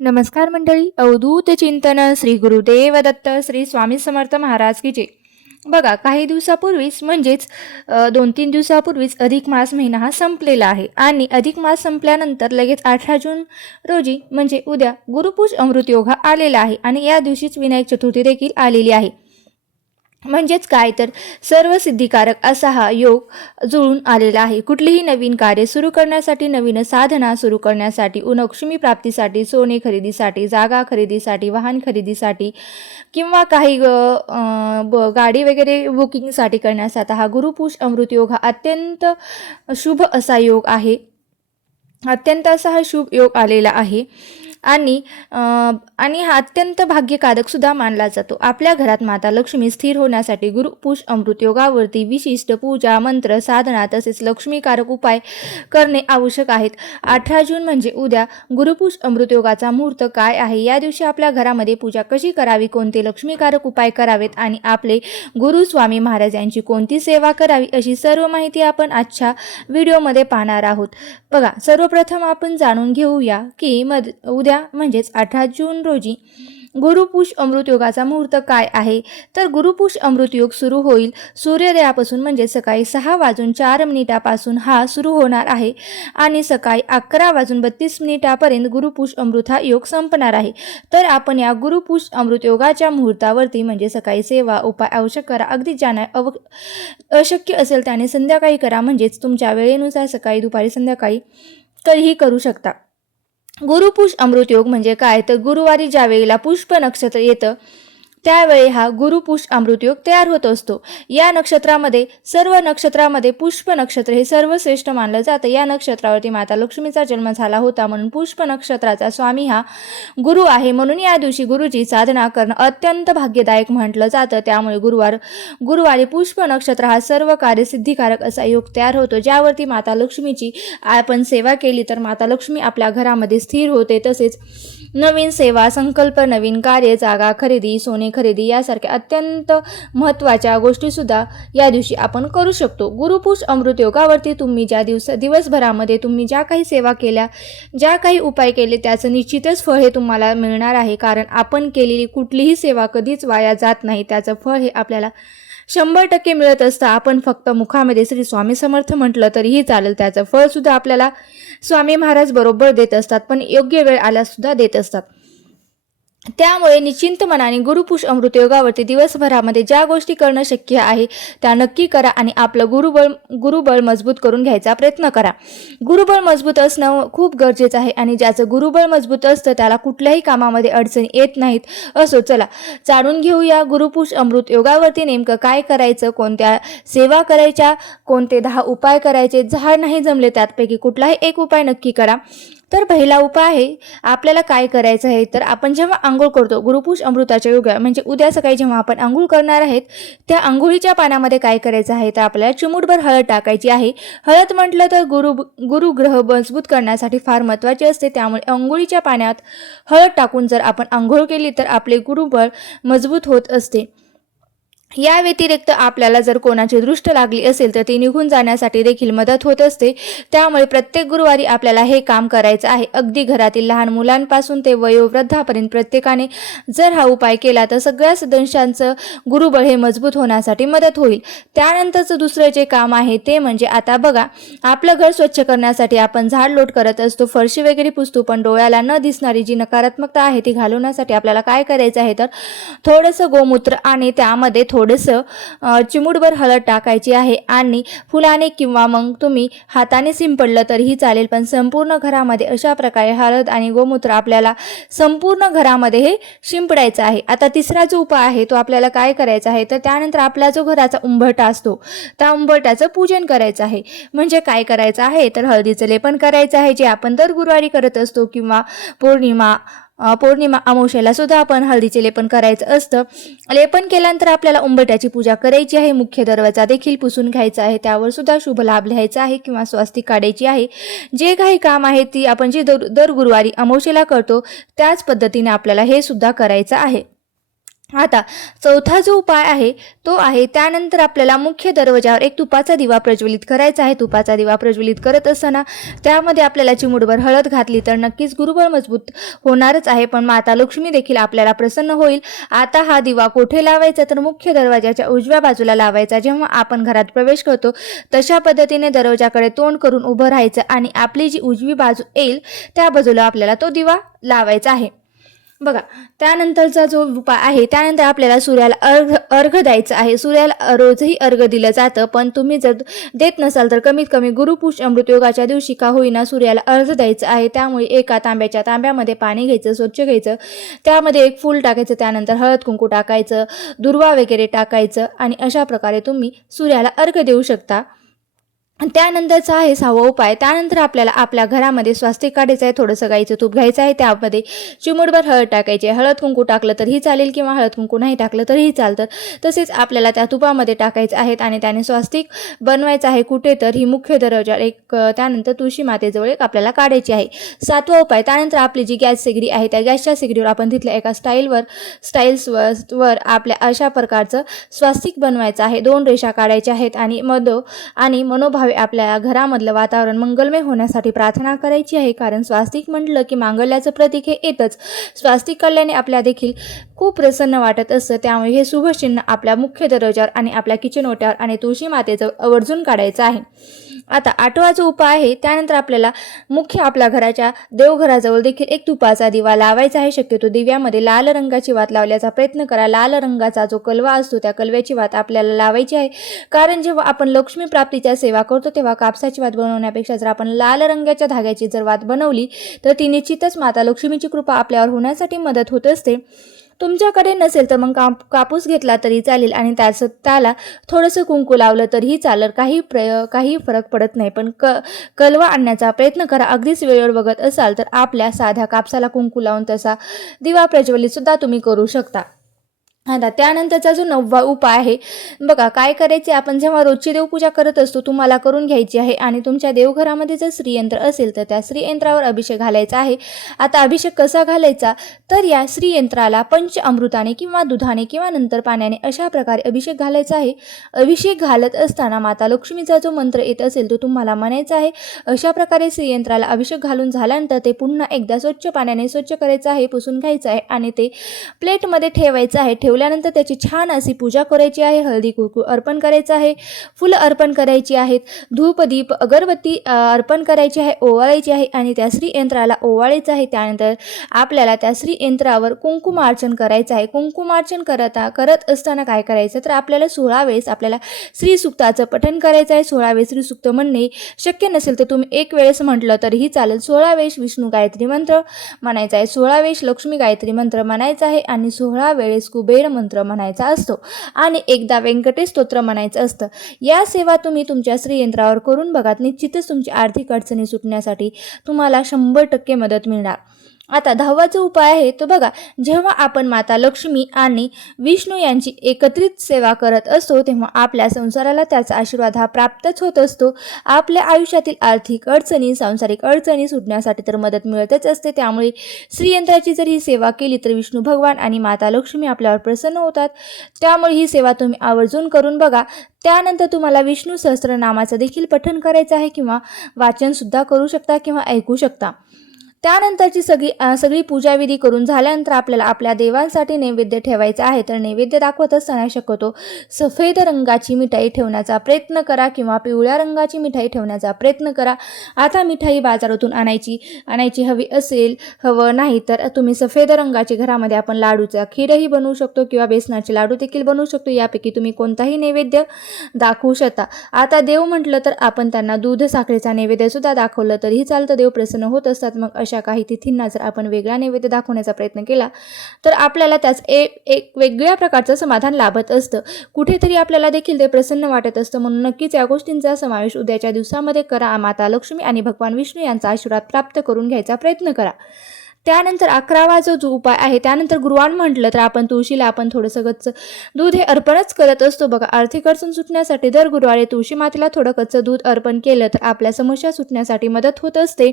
नमस्कार मंडळी. अवधूत चिंतन श्री गुरुदेव दत्त श्री स्वामी समर्थ महाराज की जय. बघा, काही दिवसापूर्वीच म्हणजेच 2-3 दिवसापूर्वीच अधिक मास महिना हा संपलेला आहे आणि अधिक मास संपल्यानंतर लगेच 18 जून रोजी म्हणजे उद्या गुरुपुष अमृत योग हा आलेला आहे आणि या दिवशीच विनायक चतुर्थी देखील आलेली आहे. म्हणजेच काय तर सर्व सिद्धिकारक असा हा योग जुळून आलेला आहे. कुठलीही नवीन कार्य सुरू करण्यासाठी, नवीन साधना सुरू करण्यासाठी, लक्ष्मी प्राप्तीसाठी, सोने खरेदीसाठी, जागा खरेदीसाठी, वाहन खरेदीसाठी किंवा काही गाडी वगैरे बुकिंगसाठी करण्यासाठी हा गुरुपुष अमृत योग हा अत्यंत शुभ असा योग आहे. अत्यंत असा हा शुभ योग आलेला आहे आणि हा अत्यंत भाग्यकारक सुद्धा मानला जातो. आपल्या घरात माता लक्ष्मी स्थिर होण्यासाठी गुरुपुष अमृत योगावरती विशिष्ट पूजा, मंत्र, साधना तसेच लक्ष्मीकारक उपाय करणे आवश्यक आहेत. 18 जून म्हणजे उद्या गुरुपुष अमृत योगाचा मुहूर्त काय आहे, या दिवशी आपल्या घरामध्ये पूजा कशी करावी, कोणते लक्ष्मीकारक उपाय करावेत आणि आपले गुरु स्वामी महाराज यांची कोणती सेवा करावी, अशी सर्व माहिती आपण आजच्या व्हिडिओमध्ये पाहणार आहोत. बघा, सर्वप्रथम आपण जाणून घेऊया की उद्या म्हणजेच 18 जून रोजी गुरुपुष अमृत योगाचा मुहूर्त काय आहे. तर गुरुपुष अमृत योग सुरू होईल सूर्योदयापासून म्हणजे सकाळी 6:04 हा सुरू होणार आहे आणि सकाळी 11:32 गुरुपुष अमृत हा योग संपणार आहे. तर आपण या गुरुपुष अमृत योगाच्या मुहूर्तावरती म्हणजे सकाळी सेवा उपाय आवश्यक करा. अगदी ज्यांना अशक्य असेल त्याने संध्याकाळी करा, म्हणजेच तुमच्या वेळेनुसार सकाळी, दुपारी, संध्याकाळी कधीही करू शकता. गुरुपुष अमृत योग म्हणजे काय तर गुरुवारी ज्या वेळेला पुष्प नक्षत्र येतं त्यावेळी हा गुरुपुष अमृत योग तयार होत असतो. या नक्षत्रामध्ये सर्व नक्षत्रामध्ये पुष्प नक्षत्र हे सर्वश्रेष्ठ मानलं जातं. या नक्षत्रावरती माता लक्ष्मीचा जन्म झाला होता म्हणून पुष्प नक्षत्राचा स्वामी हा गुरु आहे. म्हणून या दिवशी गुरुची साधना करणं अत्यंत भाग्यदायक म्हटलं जातं. त्यामुळे गुरुवारी पुष्प नक्षत्र हा सर्व कार्यसिद्धिकारक असा योग तयार होतो. ज्यावरती माता लक्ष्मीची आपण सेवा केली तर माता लक्ष्मी आपल्या घरामध्ये स्थिर होते. तसेच नवीन सेवा, संकल्प, नवीन कार्य, जागा खरेदी, सोने खरेदी यासारख्या अत्यंत महत्त्वाच्या गोष्टीसुद्धा या दिवशी आपण करू शकतो. गुरुपुष अमृत योगावरती तुम्ही दिवसभरामध्ये तुम्ही ज्या काही सेवा केल्या, ज्या काही उपाय केले त्याचं निश्चितच फळ हे तुम्हाला मिळणार आहे. कारण आपण केलेली कुठलीही सेवा कधीच वाया जात नाही. त्याचं फळ हे आपल्याला 100% मिळत असतं. आपण फक्त मुखामध्ये श्री स्वामी समर्थ म्हटलं तरीही चालेल, त्याचं फळ सुद्धा आपल्याला स्वामी महाराज बरोबर देत असतात, पण योग्य वेळ आल्यास सुद्धा देत असतात. त्यामुळे निश्चिंत मनाने गुरुपुष अमृत योगावरती दिवसभरामध्ये ज्या गोष्टी करणं शक्य आहे त्या नक्की करा आणि आपलं गुरुबळ मजबूत करून घ्यायचा प्रयत्न करा. गुरुबळ मजबूत असणं खूप गरजेचं आहे आणि ज्याचं गुरुबळ मजबूत असतं त्याला कुठल्याही कामामध्ये अडचणी येत नाहीत. असो, चला जाणून घेऊया गुरुपुष अमृत योगावरती नेमकं काय करायचं, कोणत्या सेवा करायच्या, कोणते 10 उपाय करायचे. जर नाही जमले त्यापैकी कुठलाही एक उपाय नक्की करा. तर पहिला उपाय आहे, आपल्याला काय करायचं आहे तर आपण जेव्हा आंघोळ करतो गुरुपुष अमृताच्या योगा म्हणजे उद्या सकाळी जेव्हा आपण आंघोळ करणार आहेत त्या आंघोळीच्या पाण्यामध्ये काय करायचं आहे तर आपल्याला चिमूटभर हळद टाकायची आहे. हळद म्हटलं तर गुरुग्रह मजबूत करण्यासाठी फार महत्त्वाची असते. त्यामुळे आंघोळीच्या पाण्यात हळद टाकून जर आपण आंघोळ केली तर आपले गुरुबळ मजबूत होत असते. या व्यतिरिक्त आपल्याला जर कोणाची दृष्ट लागली असेल तर ती निघून जाण्यासाठी देखील मदत होत असते. त्यामुळे प्रत्येक गुरुवारी आपल्याला हे काम करायचं आहे. अगदी घरातील लहान मुलांपासून ते वयोवृद्धापर्यंत प्रत्येकाने जर हा उपाय केला तर सगळ्या सदस्यांचं गुरुबळ हे मजबूत होण्यासाठी मदत होईल. त्यानंतरचं दुसरं जे काम आहे ते म्हणजे आता बघा, आपलं घर स्वच्छ करण्यासाठी आपण झाडलोट करत असतो, फरशी वगैरे पुसतो, पण डोळ्याला न दिसणारी जी नकारात्मकता आहे ती घालवण्यासाठी आपल्याला काय करायचं आहे तर थोडंसं गोमूत्र आणि त्यामध्ये थोडंसं चिमूटभर हळद टाकायची आहे आणि फुलाने किंवा मग तुम्ही हाताने शिंपडलं तरीही चालेल, पण संपूर्ण घरामध्ये अशा प्रकारे हळद आणि गोमूत्र आपल्याला संपूर्ण घरामध्ये हे शिंपडायचं आहे. आता तिसरा जो उपाय आहे तो आपल्याला काय करायचा आहे तर त्यानंतर आपला जो घराचा उंबरठा असतो त्या उंबरठ्याचं पूजन करायचं आहे. म्हणजे काय करायचं आहे तर हळदीचं लेपन करायचं आहे, जे आपण दर गुरुवारी करत असतो किंवा पौर्णिमा अमावस्येला सुद्धा आपण हळदीचे लेपन करायचं असतं. लेपन केल्यानंतर आपल्याला उंबरठ्याची पूजा करायची आहे. मुख्य दरवाजा देखील पुसून घ्यायचा आहे, त्यावर सुद्धा शुभ लाभ लिहायचा आहे किंवा स्वस्तिक काढायची आहे. जे काही काम आहे ती आपण जे दर गुरुवारी अमावस्येला करतो त्याच पद्धतीने आपल्याला हे सुद्धा करायचं आहे. आता चौथा जो उपाय आहे तो आहे, त्यानंतर आपल्याला मुख्य दरवाजावर एक तुपाचा दिवा प्रज्वलित करायचा आहे. तुपाचा दिवा प्रज्वलित करत असताना त्यामध्ये आपल्याला चिमूटभर हळद घातली तर नक्कीच गुरुबळ मजबूत होणारच आहे, पण माता लक्ष्मी देखील आपल्याला प्रसन्न होईल. आता हा दिवा कोठे लावायचा, तर मुख्य दरवाजाच्या उजव्या बाजूला लावायचा. जेव्हा आपण घरात प्रवेश करतो तशा पद्धतीने दरवाजाकडे तोंड करून उभं राहायचं आणि आपली जी उजवी बाजू येईल त्या बाजूला आपल्याला तो दिवा लावायचा आहे. बघा, त्यानंतरचा जो उपाय आहे, त्यानंतर आपल्याला सूर्याला अर्घ द्यायचं आहे. सूर्याला रोजही अर्घ दिलं जातं, पण तुम्ही जर देत नसाल तर कमीत कमी गुरुपुष्य अमृतयोगाच्या दिवशी का होईना सूर्याला अर्घ द्यायचं आहे. त्यामुळे एका तांब्यामध्ये पाणी घ्यायचं, स्वच्छ घ्यायचं, त्यामध्ये एक फूल टाकायचं, त्यानंतर हळद कुंकू टाकायचं, दुर्वा वगैरे टाकायचं आणि अशा प्रकारे तुम्ही सूर्याला अर्घ देऊ शकता. त्यानंतरचा आहे 6वा उपाय. त्यानंतर आपल्याला आपल्या घरामध्ये स्वास्तिक काढायचं आहे. थोडंसं गाईचं तूप घ्यायचं आहे, त्यामध्ये चिमूटभर हळद टाकायची आहे. हळद कुंकू टाकलं तरीही चालेल किंवा हळद कुंकू नाही टाकलं तरीही चालतं. तसेच आपल्याला त्या तुपामध्ये टाकायचं आहेत आणि त्याने स्वास्तिक बनवायचं आहे. कुठे तर ही मुख्य दरवाजावर एक, त्यानंतर तुळशी मातेजवळ एक आपल्याला काढायची आहे. 7वा उपाय. त्यानंतर आपली जी गॅस शेगडी आहे त्या गॅसच्या शेगडीवर आपण तिथल्या एका स्टाईल्सवर आपल्या अशा प्रकारचं स्वास्तिक बनवायचं आहे. 2 रेषा काढायच्या आहेत आणि मनोभावे आपल्या घरामधलं वातावरण मंगलमय होण्यासाठी प्रार्थना करायची आहे. कारण स्वास्तिक म्हटलं की मांगल्याचं प्रतीक हे येतच. स्वास्तिक काढल्याने आपल्या देखील खूप प्रसन्न वाटत असतं. त्यामुळे हे शुभ चिन्ह आपल्या मुख्य दरवाजावर आणि आपल्या किचन ओट्यावर आणि तुळशी मातेचं आवर्जून काढायचं आहे. आता 8वा जो उपाय आहे, त्यानंतर आपल्याला मुख्य आपल्या घराच्या देवघराजवळ देखील एक तुपाचा दिवा लावायचा आहे. शक्यतो दिव्यामध्ये लाल रंगाची वात लावल्याचा प्रयत्न करा. लाल रंगाचा जो कलवा असतो त्या कलव्याची वात आपल्याला लावायची आहे. कारण जेव्हा आपण लक्ष्मी प्राप्तीच्या सेवा करतो तेव्हा कापसाची वात बनवण्यापेक्षा जर आपण लाल रंगाच्या धाग्याची जर वात बनवली तर ती निश्चितच माता लक्ष्मीची कृपा आपल्यावर होण्यासाठी मदत होत असते. तुमच्याकडे नसेल तर मग कापूस घेतला तरी चालेल आणि त्याला थोडंसं कुंकू लावलं तरीही चालेल. काही फरक पडत नाही. पण कलवा आणण्याचा प्रयत्न करा. अगदीच वेळेवर बघत असाल तर आपल्या साध्या कापसाला कुंकू लावून तसा दिवा प्रज्वलित सुद्धा तुम्ही करू शकता. आता त्यानंतरचा जो 9वा उपाय आहे, बघा काय करायचे, आपण जेव्हा रोजची देवपूजा करत असतो तुम्हाला करून घ्यायची आहे आणि तुमच्या देवघरामध्ये जर श्रीयंत्र असेल तर त्या श्रीयंत्रावर अभिषेक घालायचा आहे. आता अभिषेक कसा घालायचा, तर या श्रीयंत्राला पंचामृताने किंवा दुधाने किंवा नंतर पाण्याने अशा प्रकारे अभिषेक घालायचा आहे. अभिषेक घालत असताना माता लक्ष्मीचा जो मंत्र येत असेल तो तुम्हाला म्हणायचा आहे. अशा प्रकारे श्रीयंत्राला अभिषेक घालून झाल्यानंतर ते पुन्हा एकदा स्वच्छ पाण्याने स्वच्छ करायचं आहे, पुसून घ्यायचं आहे आणि ते प्लेटमध्ये ठेवायचं आहे. ठेवल्यानंतर त्याची छान अशी पूजा करायची आहे. हळदी कुंकू अर्पण करायचं आहे, फुलं अर्पण करायची आहेत, धूप दीप अगरबत्ती अर्पण करायची आहे, ओवाळायची आहे आणि त्या श्रीयंत्राला ओवाळायचं आहे. त्यानंतर आपल्याला त्या श्रीयंत्रावर कुंकुमार्चन करायचं आहे. कुंकुमार्चन करत असताना काय करायचं, तर आपल्याला 16 वेळेस आपल्याला श्रीसुक्ताचं पठण करायचं आहे. 16 वेळेस श्रीसुक्त म्हणणे शक्य नसेल तर तुम्ही एक वेळेस म्हटलं तरीही चालेल. 16 वेळेस विष्णू गायत्री मंत्र म्हणायचा आहे, 16 वेळेस लक्ष्मी गायत्री मंत्र म्हणायचा आहे आणि 16 वेळेस कुबेर मंत्र म्हणायचा असतो आणि एकदा व्यंकटेश स्तोत्र म्हणायचं असतं. या सेवा तुम्ही तुमच्या श्रीयंत्रावर करून बघा. निश्चितच तुमची आर्थिक अडचणी सुटण्यासाठी तुम्हाला 100% मदत मिळणार. आता 10वा जो उपाय आहे तो बघा, जेव्हा आपण माता लक्ष्मी आणि विष्णू यांची एकत्रित सेवा करत असतो तेव्हा आपल्या संसाराला त्याचा आशीर्वाद हा प्राप्तच होत असतो. आपल्या आयुष्यातील आर्थिक अडचणी, सांसारिक अडचणी सुटण्यासाठी तर मदत मिळतच असते. त्यामुळे श्रीयंत्राची जर ही सेवा केली तर विष्णू भगवान आणि माता लक्ष्मी आपल्यावर प्रसन्न होतात. त्यामुळे ही सेवा तुम्ही आवर्जून करून बघा. त्यानंतर तुम्हाला विष्णू सहस्त्रनामाचं देखील पठण करायचं आहे किंवा वाचन सुद्धा करू शकता किंवा ऐकू शकता. त्यानंतरची सगळी पूजाविधी करून झाल्यानंतर आपल्याला आपल्या देवांसाठी नैवेद्य ठेवायचा आहे. तर नैवेद्य दाखवत असताना शक्यतो सफेद रंगाची मिठाई ठेवण्याचा प्रयत्न करा किंवा पिवळ्या रंगाची मिठाई ठेवण्याचा प्रयत्न करा. आता मिठाई बाजारातून आणायची हवं नाही तर तुम्ही सफेद रंगाची घरामध्ये आपण लाडूचा खीरही बनवू शकतो किंवा बेसनाचे लाडू देखील बनवू शकतो. यापैकी तुम्ही कोणताही नैवेद्य दाखवू शकता. आता देव म्हटलं तर आपण त्यांना दूध साखरेचा नैवेद्य सुद्धा दाखवलं तरीही चालतं. देव प्रसन्न होत असतात. मग अशा काही तिथींना जर आपण वेगळा नैवेद्य दाखवण्याचा प्रयत्न केला तर आपल्याला त्याच एक वेगळ्या प्रकारचं समाधान लाभत असतं. कुठेतरी आपल्याला देखील ते प्रसन्न वाटत असतं. म्हणून नक्कीच या गोष्टींचा समावेश उद्याच्या दिवसामध्ये करा. माता लक्ष्मी आणि भगवान विष्णू यांचा आशीर्वाद प्राप्त करून घ्यायचा प्रयत्न करा. त्यानंतर 11वा जो उपाय आहे, त्यानंतर गुरुवार म्हटलं तर आपण तुळशीला आपण थोडंसं गच्च दूध हे अर्पणच करत असतो. बघा, आर्थिक अडचण सुटण्यासाठी दर गुरुवारी तुळशी मातेला थोडं कच्चं दूध अर्पण केलं तर आपल्या समस्या सुटण्यासाठी मदत होत असते.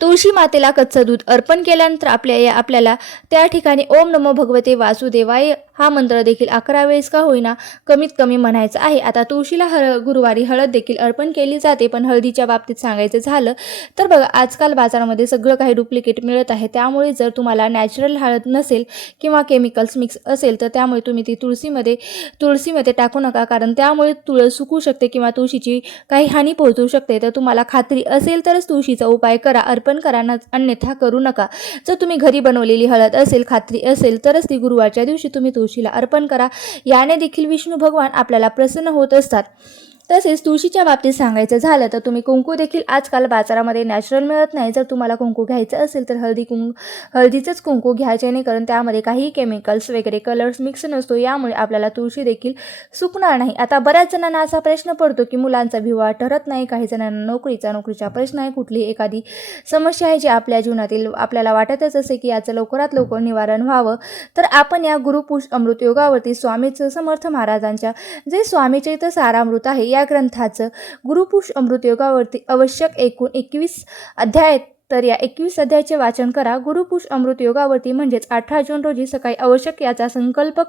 तुळशी मातेला कच्चं दूध अर्पण केल्यानंतर आपल्याला त्या ठिकाणी ओम नमो भगवते वासुदेवाय हा मंत्र देखील 11 वेळेस का होईना कमीत कमी म्हणायचा आहे. आता तुळशीला गुरुवारी हळद देखील अर्पण केली जाते, पण हळदीच्या बाबतीत सांगायचं झालं तर बघा, आजकाल बाजारामध्ये सगळं काही डुप्लिकेट मिळत आहे. त्यामुळे जर तुम्हाला नॅचरल हळद नसेल किंवा केमिकल्स मिक्स असेल तर त्यामुळे तुम्ही ती तुळशीमध्ये टाकू नका, कारण त्यामुळे तुळस सुकू शकते किंवा तुळशीची काही हानी पोहोचू शकते. तर तुम्हाला खात्री असेल तरच तुळशीचा उपाय करा, अर्पण करा, अन्यथा करू नका. जर तुम्ही घरी बनवलेली हळद असेल, खात्री असेल तरच ती गुरुवारच्या दिवशी तुम्ही तुळशीला अर्पण करा. याने देखील विष्णू भगवान आपल्याला प्रसन्न होत असतात. तसेच तुळशीच्या बाबतीत सांगायचं झालं तर तुम्ही कुंकू देखील आजकाल बाजारामध्ये नॅचरल मिळत नाही. जर तुम्हाला कुंकू घ्यायचं असेल तर हळदीचंच कुंकू घ्या, जेणेकरून त्यामध्ये काही केमिकल्स वगैरे कलर्स मिक्स नसतो. यामुळे आपल्याला तुळशी देखील सुकणार नाही. आता बऱ्याच जणांना असा प्रश्न पडतो की मुलांचा विवाह ठरत नाही, काही जणांना नोकरीचा प्रश्न आहे, कुठलीही एखादी समस्या आहे जी आपल्या जीवनातील आपल्याला वाटतच असे की याचं लवकरात लवकर निवारण व्हावं. तर आपण या गुरुपुष अमृत योगावरती स्वामी समर्थ महाराजांच्या जे स्वामीचरित्र सारामृत आहे या ग्रंथाचं गुरुपुष अमृत योगावरती आवश्यक एकूण 21 अध्याय, तर या 21 अध्यायाचे वाचन करा. गुरुपुष अमृत योगावरती म्हणजेच 18 जून रोजी सकाळी आवश्यक याचा संकल्प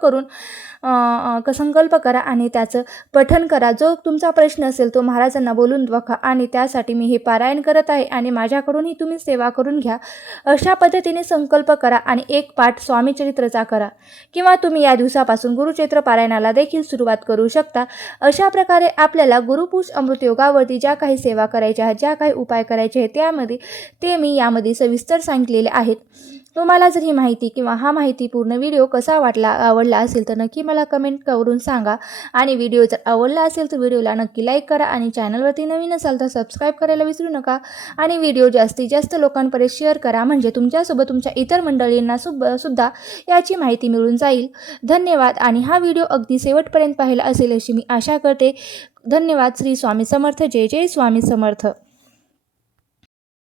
करा आणि त्याचं पठण करा. जो तुमचा प्रश्न असेल तो महाराजांना बोलून बघा आणि त्यासाठी मी हे पारायण करत आहे आणि माझ्याकडूनही तुम्ही सेवा करून घ्या, अशा पद्धतीने संकल्प करा आणि एक पाठ स्वामीचरित्रचा करा किंवा तुम्ही या दिवसापासून गुरुचरित्र पारायणाला देखील सुरुवात करू शकता. अशा प्रकारे आपल्याला गुरुपुष अमृत योगावरती ज्या काही सेवा करायच्या आहेत, ज्या काही उपाय करायचे आहेत ते मी यामध्ये सविस्तर सांगितलेले आहेत. तुम्हाला जर ही माहिती किंवा हा माहितीपूर्ण व्हिडिओ कसा आवडला असेल तर नक्की मला कमेंट करून सांगा. आणि व्हिडिओ जर आवडला असेल तर व्हिडिओला नक्की लाईक करा आणि चॅनलवरती नवीन असाल तर सबस्क्राईब करायला विसरू नका. आणि व्हिडिओ जास्तीत जास्त लोकांपर्यंत शेअर करा, म्हणजे तुमच्यासोबत तुमच्या इतर मंडळींना सुद्धा याची माहिती मिळून जाईल. धन्यवाद. आणि हा व्हिडिओ अगदी शेवटपर्यंत पाहिला असेल अशी मी आशा करते. धन्यवाद. श्री स्वामी समर्थ. जय जय स्वामी समर्थ.